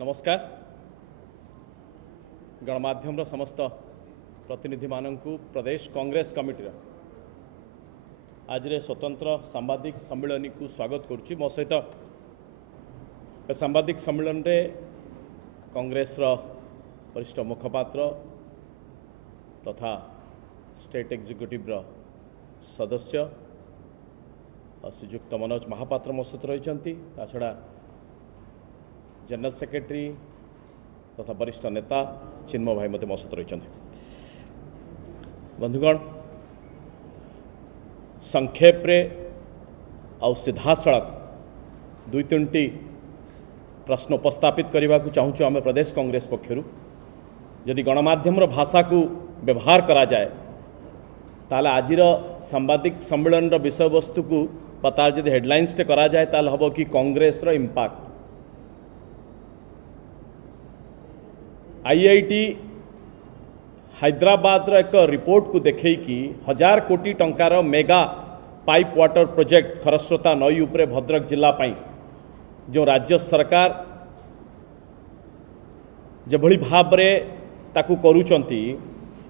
नमस्कार। गणमाध्यम समस्त प्रतिनिधि मानू प्रदेश कांग्रेस कमिटी आज स्वतंत्र सांबादिक सम्मेलन को स्वागत करुच्ची। मो सहित सांबादिक सम्मेलन में कांग्रेस वरिष्ठ मुखपात्र तथा स्टेट एग्जीक्यूटिव सदस्य श्रीयुक्त मनोज महापात्र मो सहित रही। छड़ा जनरल सेक्रेटरी तथा वरिष्ठ नेता चिन्मय भाई मत मो सहित रही। बंधुगण, संक्षेप रे आउ सीधा सड़क दुई तीन प्रश्न उपस्थापित करने को चाहूँ आम प्रदेश कांग्रेस पक्षर। यदि गणमाध्यम भाषा को व्यवहार करा जाए ताले आजिर सांबादिक सम्मेलन विषय वस्तु को तार जब हेडलाइंस टे करा जाए ताले हम कि कांग्रेस रो इम्पैक्ट। आईआईटी हैदराबाद रो एक रिपोर्ट को देखई कि 1000 कोटी टंकार mega pipe water project Kharasrota नई उपरे भद्रक जिला पाई जो राज्य सरकार जभली भाव रे ताकू करूचंती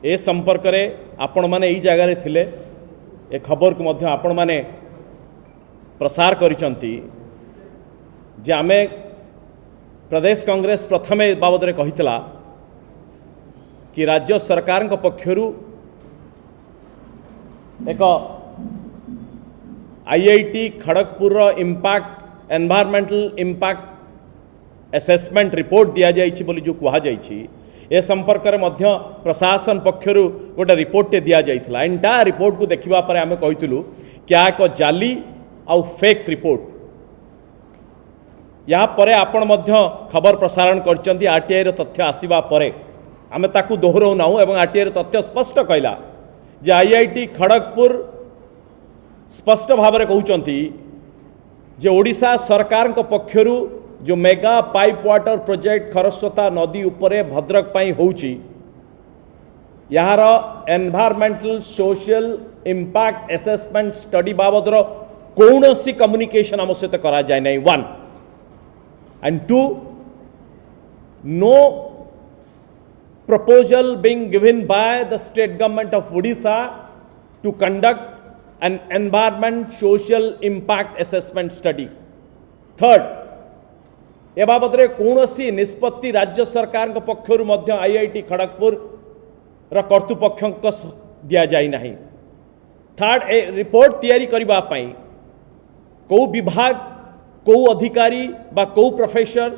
ए संपर्क रे आपण माने एई जगह रे थिले ए खबर को मध्य आपण माने प्रसार करिचंती जे आमे प्रदेश कांग्रेस प्रथमे बाबद रे कहितला कि राज्य सरकार पक्षरु एक IIT Kharagpur impact environmental impact assessment report दिया जाइछि बोली जो कहा जाइछि ए संपर्क में मध्य प्रशासन पक्षरु गोटे रिपोर्ट टे दिया जाइथिला। एंटायर रिपोर्ट को देखिबा परे आमे कहितलु क्या एक जाली आउ फेक रिपोर्ट। या परे आपण मध्य खबर प्रसारण करचंती आरटीआई रो तथ्य आसीबा परे आमे ताकू दोहराऊ ना एवं आरटीआई रो तथ्य स्पष्ट कहला जे आईआईटी खड़गपुर स्पष्ट भाव में कहउचंती जे ओडिशा सरकार पक्षरु जो mega pipe water project Kharasrota नदी उपरे भद्रक पाई होउची यार environmental social impact assessment study बाबद कौन सी कम्युनिकेशन आम सहित करा जाए नहीं। 1 and 2 no proposal being given by the state government of Odisha to conduct an environment social impact assessment study. 3rd ए बाबद रे कौन सी निष्पत्ति राज्य सरकार पक्षर मध्य आईआईटी खड़गपुर कर्तृपक्ष दिया जाए नहीं। 3rd ए रिपोर्ट तैयारी करबा पई कौ विभाग कौ अधिकारी बा कौ प्रोफेसर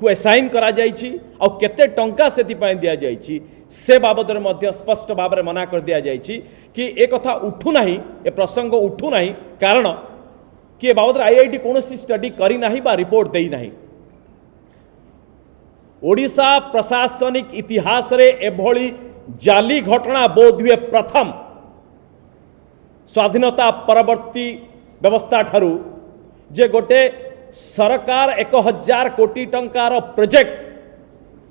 को असाइन करा जाइछि और केते टंका से दिया जाइछि से बाबद में मध्य स्पष्ट भाव में मना कर दिया जाइछि कि ए कथा उठू नहीं, ए प्रसंग उठू नहीं कारण कि ए बाबद आईआईटी कौन सी स्टडी करी नहीं बा रिपोर्ट देई नहीं। ओडिशा प्रशासनिक इतिहास रे एभली जाली घटना बोध हुए प्रथम स्वाधीनता परवर्ती व्यवस्था ठारू जे गोटे सरकार 1000 कोटी टंकार प्रोजेक्ट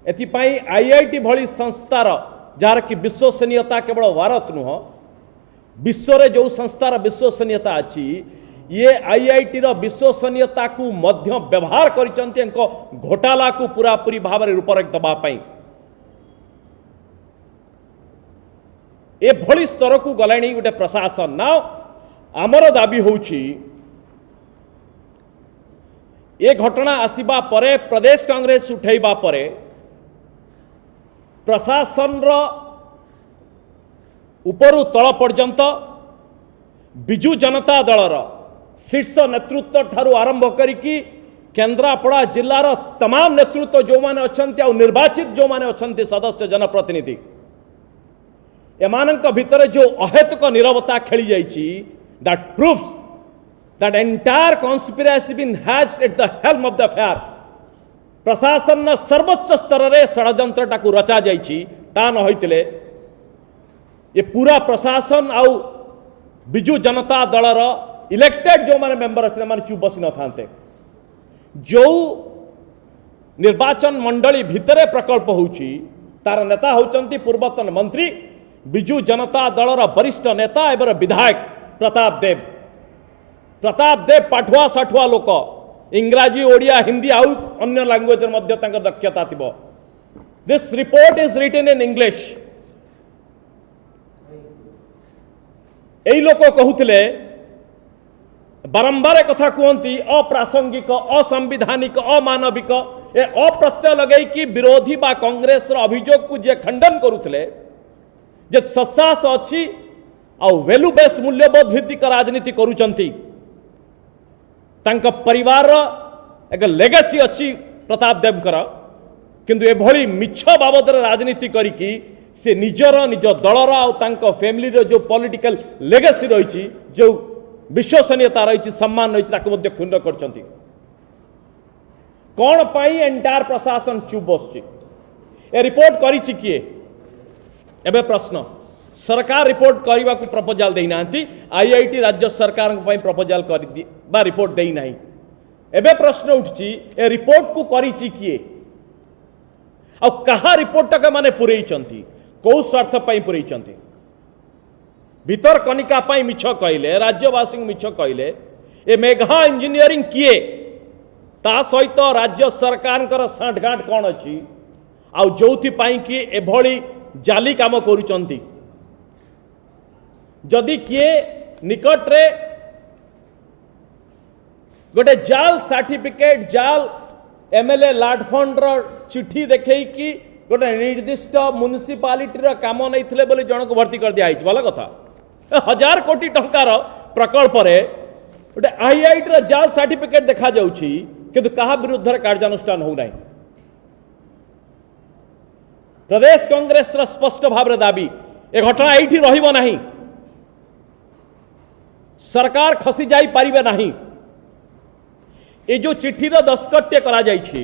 एथिपाई आईआईटी भली संस्थार जार की विश्वसनीयता केवल भारत नुह विश्व रे जो संस्थार विश्वसनीयता अच्छी ये आईआईटी रो विश्वसनीयता को मध्य व्यवहार करिसंती घोटाला को पूरापूरी भाव में रूपरेख दबा पाई ए भली स्तर को गलाणी गोटे प्रशासन ना आमर दाबी होउची ए घटना आसीबा परे प्रदेश कांग्रेस उठैबा परे प्रशासन रो उपरु तल पर्यंत बिजु जनता दल रो शीर्ष नेतृत्व ठारू आरंभ करिकी केन्द्रापड़ा जिलार तमाम नेतृत्व जो माने अछंती आ निर्वाचित जो माने अछंती सदस्य जनप्रतिनिधि एमानक भितर जो अहेतुक नीरवता खेली जाइछि that proves that entire conspiracy been hatched at the helm of the affair। प्रशासन सर्वोच्च स्तर रे षड्यंत्रटा को रचा जाइछि ता न होइतिले ये पूरा प्रशासन आउ बिजु जनता दलर इलेक्टेड जो माने मेंबर अच्छे माने चुप बसी न थांते। जो निर्वाचन मंडली भितरे प्रकल्प होउछि तार नेता होचंती पूर्वतन मंत्री बिजु जनता दलर वरिष्ठ नेता एवं विधायक प्रताप देव पाठुआ साठुआ लोक इंग्राजी ओडिया हिंदी आउ अन्य लैंग्वेज मध्य तांकर दक्षता थिबो this report is written in English एई लोक कहूथिले बारंबार कथा कहती अप्रासंगिक असंविधानिक अमानविक ए अप्रत्यय लगे कि विरोधी बा कांग्रेस अभियोग को जे खंडन करुले जे ससास अच्छी आ वैल्यू बेस्ड मूल्यबोध भित्तिक राजनीति करुचंती तांका परिवार एक लेगेसी अच्छी प्रताप देवकर किंतु एभली मिछ बाबद राजनीति करिकी से निजर निज दलर आ फैमिली जो पॉलिटिकल लेगेसी रही जो विश्वसनीयता रही सम्मान रही क्षुण्ण कर कौन पाई एंटायर प्रशासन चुप बस रिपोर्ट करी किए एबे प्रश्न सरकार रिपोर्ट करने को प्रपोजाल देना आईआईटी राज्य सरकार प्रपोजाल कर रिपोर्ट देना एबे प्रश्न उठी ए रिपोर्ट को करी किए आ कहा रिपोर्ट के माने पुरई कौ स्वार्थ पुरई भीतर कनिका मिछ कहले राज्यवासी मिछ कहले ए मेघा इंजीनियरिंग किए ता सहित राज्य सरकार सांठगांठ कौन अच्छी आउ जोथि कि एभली जाली काम करुचंती जदि किए निकट रे गोटे जाल सर्टिफिकेट जाल एमएलए लाड फंड चिठी देखई कि गोटे निर्दिष्ट म्युनिसिपालिटी काम नहीं बोली जनक भर्ती कर दिया भल कथा 1000 कोटी टंकार प्रकल्प गोटे आईआईटी जाल सर्टिफिकेट देखा जाउछि किंतु कहा विरुद्ध कार्यानुष्ठान हो नहीं प्रदेश कांग्रेस स्पष्ट भाव दाबी ए घटना एठी रहिबो नहीं सरकार खसी जाई पारिबे नहीं ये जो चिट्ठी दस्खत करा जाइछि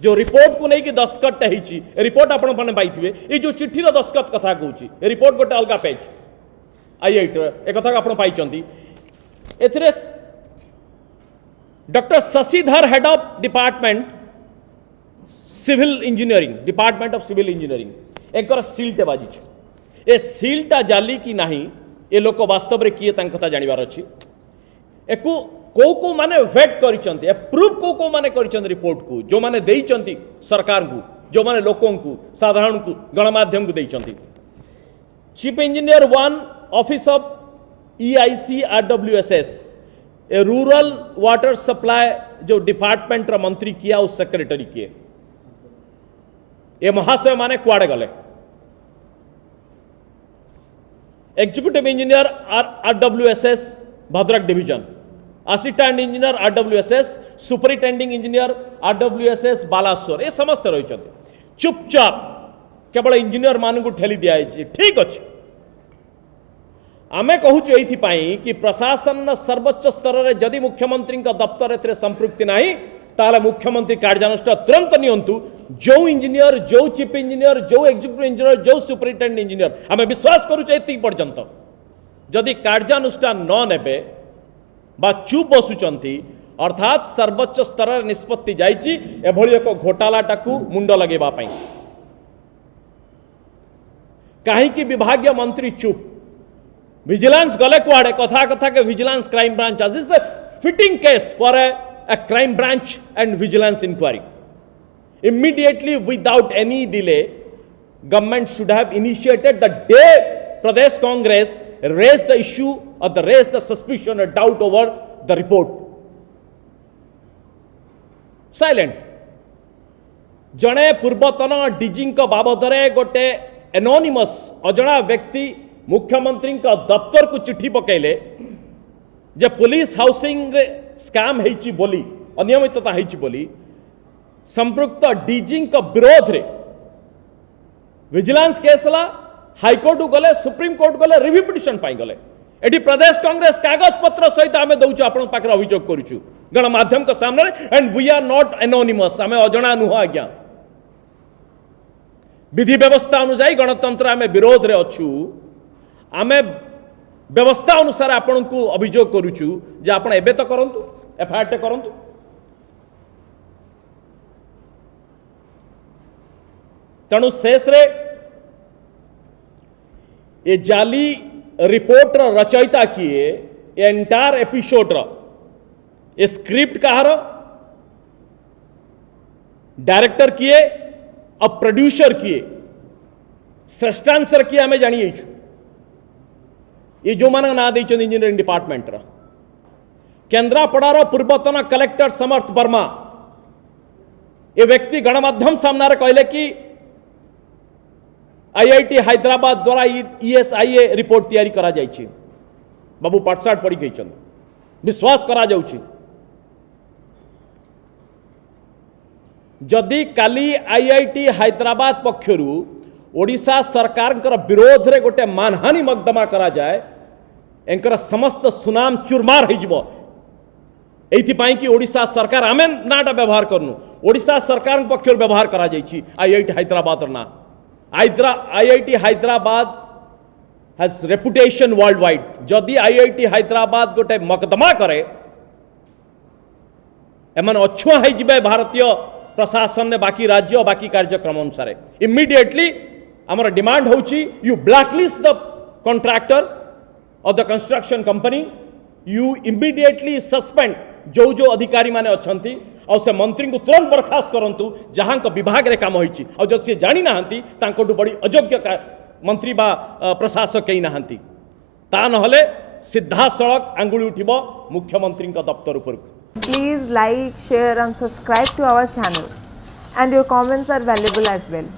जो रिपोर्ट को लेकिन दस्खत होती रिपोर्ट आपण मैंने पाइबे ये जो चिट्ठी दस्खत कथा कहूँ रिपोर्ट गोटे अलग पेज आईआईटी एक कथा आप पाई एथिरे doctor Shashidhar head of department civil engineering department of civil engineering एक सीलटे बाजी ए सीलटा जाली कि नहीं ये लोक वास्तव में किए कथा जानवर अच्छी एको को माने वेट करिसंती प्रूफ को माने करिसंती रिपोर्ट को जो माने देइचंती सरकार को जो माने लोकों को साधारण को गणमाध्यम को देइचंती chief engineer 1 office of EIC RWSS a rural water supply जो डिपार्टमेंट रा मंत्री किया उस सेक्रेटरी किए ये महाशय माने कुआड़े गले executive engineer RWSS Bhadrak division assistant engineer RWSS superintending engineer RWSS Balasore ये समस्त रही चुपचाप केवल इंजीनियर मान को ठेली दिखाई ठीक अच्छे आमे कहूँ कि प्रशासन सर्वोच्च स्तर में जदि मुख्यमंत्री दफ्तर ए संपृक्ति नहीं ताले मुख्यमंत्री कार्यानुष्ठान तुरंत नियंतु जो इंजीनियर जो चीफ इंजीनियर जो एग्जीक्यूटिव इंजीनियर जो सुपरिटेंडेंट इंजीनियर आमे विश्वास करुचे एति पर्यंत जदि कार्यानुष्ठान न नेबे बा चुप बसुचंती अर्थात सर्वोच्च स्तर निष्पत्ति जाइछि एभली एक घोटालाटाकू मुंड लगेबा पई कहीं विभागीय मंत्री चुप विजिलेंस गले कुआड़े कथा कथा के vigilance crime branch as is a fitting case for a crime branch and vigilance inquiry immediately without any delay government should have initiated the day Pradesh Congress raised the issue or raised the suspicion or doubt over the report silent जड़े पूर्वतन DG बाबद गोटे anonymous अजणा व्यक्ति मुख्यमंत्री दफ्तर को चिट्ठी पकेले जे police housing scam होइछि बोली अनियमितता होइछि बोली संपृक्त डीजी विरोध रे विजिलेंस केस ला हाईकोर्ट गले सुप्रीम कोर्ट गले रिव्यू पिटिशन पाई गले एटी प्रदेश कांग्रेस कागज पत्र सहित आमे दउछु आपण पाखरे अभियोग करूछु गणमाध्यम के सामने and we are not anonymous आमे अजणा नुह आज्ञा विधि व्यवस्था अनुसार गणतंत्र आमे विरोध रे अछु आमे व्यवस्था अनुसार आपण को अभियोग करूछु जे आपण एबे तो करंतु एफआईआर टे करंतु तेणु शेष रे ये जाली रिपोर्ट रचयिता किए एंटायर एपिसोड ए स्क्रिप्ट कहार, डायरेक्टर किए और प्रोड्यूसर किए, श्रेष्ठांसर किए आम जानी ये जो मान ना दे इंजीनियरिंग डिपार्टमेंट केन्द्रापड़ार पूर्वतन कलेक्टर समर्थ वर्मा ये व्यक्ति गणमाध्यम सामने कहले कि आईआईटी हैदराबाद द्वारा ईएसआईए रिपोर्ट तैयारी करा जायछि। बाबू पाठशाठ पढ़ी गई विश्वास करा जाउछि जदि काली आईआईटी हैदराबाद पक्षर ओडिशा सरकार विरोध रे गोटे मानहानि मकदमा करा जाए एंकर समस्त सुनाम चुरमार हो एइथिपाई कि ओडिशा सरकार आमे नाटा व्यवहार करनु ओडिशा सरकार पक्षर व्यवहार करा जायछि आईआईटी हैदराबाद ना IIT Hyderabad has reputation world wide जदि आईआईटी हैदराबाद गोटे मकदमा करे एमन अछुआ हो जिबे भारतीय प्रशासन ने बाकी राज्य बाकी कार्यक्रम अनुसार इमिडिएटली आमर डिमांड होची you blacklist the contractor of the construction company you immediately suspend जो जो अधिकारी माने अछंती और से मंत्री को तुरंत बर्खास्त करंतु जहां का विभाग रे काम होईची और जब से जानी नाहंती तांकोटु बड़ी अयोग्य मंत्री बा प्रशासक कई नाहंती ता नहले सीधा सड़क आंगुली उठिबो मुख्यमंत्री का दफ्तर ऊपर। Please like, share and subscribe to our channel and your comments are valuable as well.